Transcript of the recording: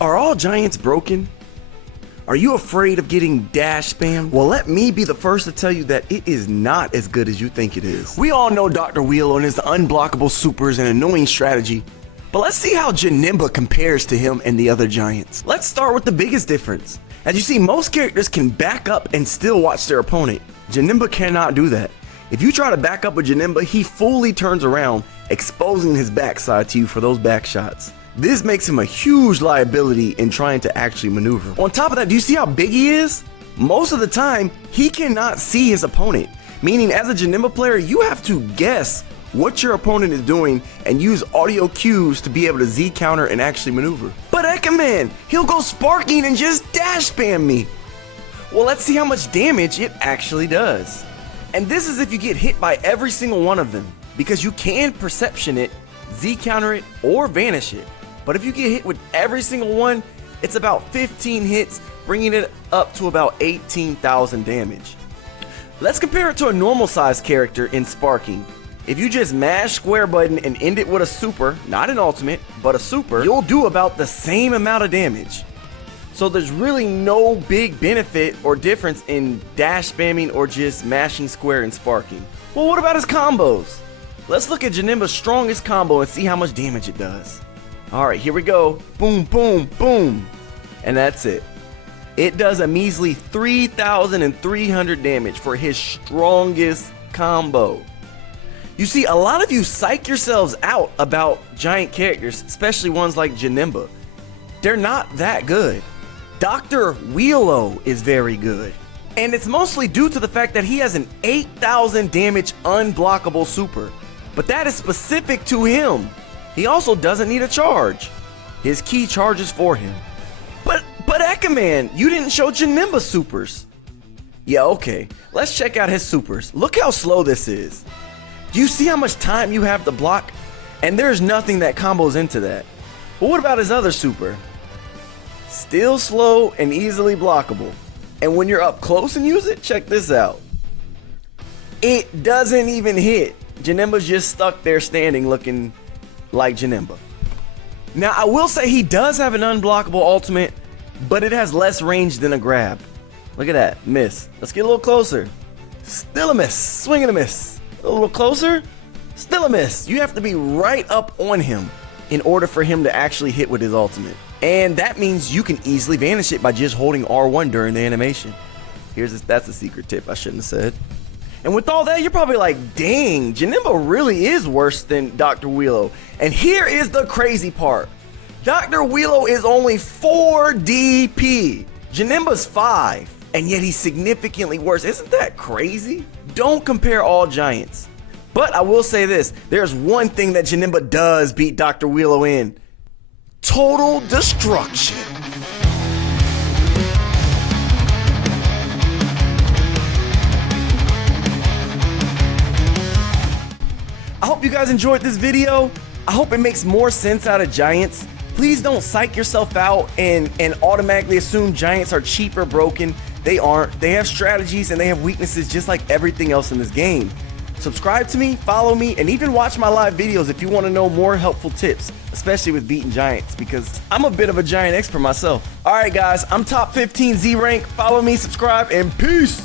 Are all giants broken? Are you afraid of getting dash spam? Well, let me be the first to tell you that it is not as good as you think it is. We all know Dr. Wheelo and his unblockable supers and annoying strategy, but let's see how Janemba compares to him and the other giants. Let's start with the biggest difference. As you see, most characters can back up and still watch their opponent. Janemba cannot do that. If you try to back up with Janemba, he fully turns around, exposing his backside to you for those back shots. This makes him a huge liability in trying to actually maneuver. On top of that, do you see how big he is? Most of the time, he cannot see his opponent, meaning as a Janemba player, you have to guess what your opponent is doing and use audio cues to be able to Z counter and actually maneuver. But Ekaman, he'll go sparking and just dash spam me. Well, let's see how much damage it actually does. And this is if you get hit by every single one of them, because you can perception it, Z counter it, or vanish it. But if you get hit with every single one, it's about 15 hits, bringing it up to about 18,000 damage. Let's compare it to a normal sized character in sparking. If you just mash square button and end it with a super, not an ultimate, but a super, you'll do about the same amount of damage. So there's really no big benefit or difference in dash spamming or just mashing square and sparking. Well, what about his combos? Let's look at Janemba's strongest combo and see how much damage it does. Alright, here we go. Boom, boom, boom. And that's it. It does a measly 3,300 damage for his strongest combo. You see, a lot of you psych yourselves out about giant characters, especially ones like Janemba. They're not that good. Dr. Wheelo is very good. And it's mostly due to the fact that he has an 8,000 damage unblockable super. But that is specific to him. He also doesn't need a charge. His key charges for him. But Ekaman, you didn't show Janemba supers. Yeah, okay. Let's check out his supers. Look how slow this is. Do you see how much time you have to block? And there's nothing that combos into that. But what about his other super? Still slow and easily blockable. And when you're up close and use it, check this out. It doesn't even hit. Janemba's just stuck there standing looking like Janemba. Now, I will say he does have an unblockable ultimate, but it has less range than a grab. Look at that, miss. Let's get a little closer. Still a miss, swing and a miss. A little closer, still a miss. You have to be right up on him in order for him to actually hit with his ultimate. And that means you can easily vanish it by just holding R1 during the animation. That's a secret tip I shouldn't have said. And with all that, you're probably like, dang, Janemba really is worse than Dr. Wheelo. And here is the crazy part. Dr. Wheelo is only 4 DP. Janemba's 5. And yet he's significantly worse. Isn't that crazy? Don't compare all giants. But I will say this. There's one thing that Janemba does beat Dr. Wheelo in. Total destruction. I hope you guys enjoyed this video. I hope it makes more sense out of giants. Please don't psych yourself out and automatically assume giants are cheap or broken. They aren't. They have strategies and they have weaknesses just like everything else in this game. Subscribe to me, follow me, and even watch my live videos if you want to know more helpful tips, especially with beating giants, because I'm a bit of a giant expert myself. Alright guys, I'm top 15 Z rank. Follow me, subscribe, and peace!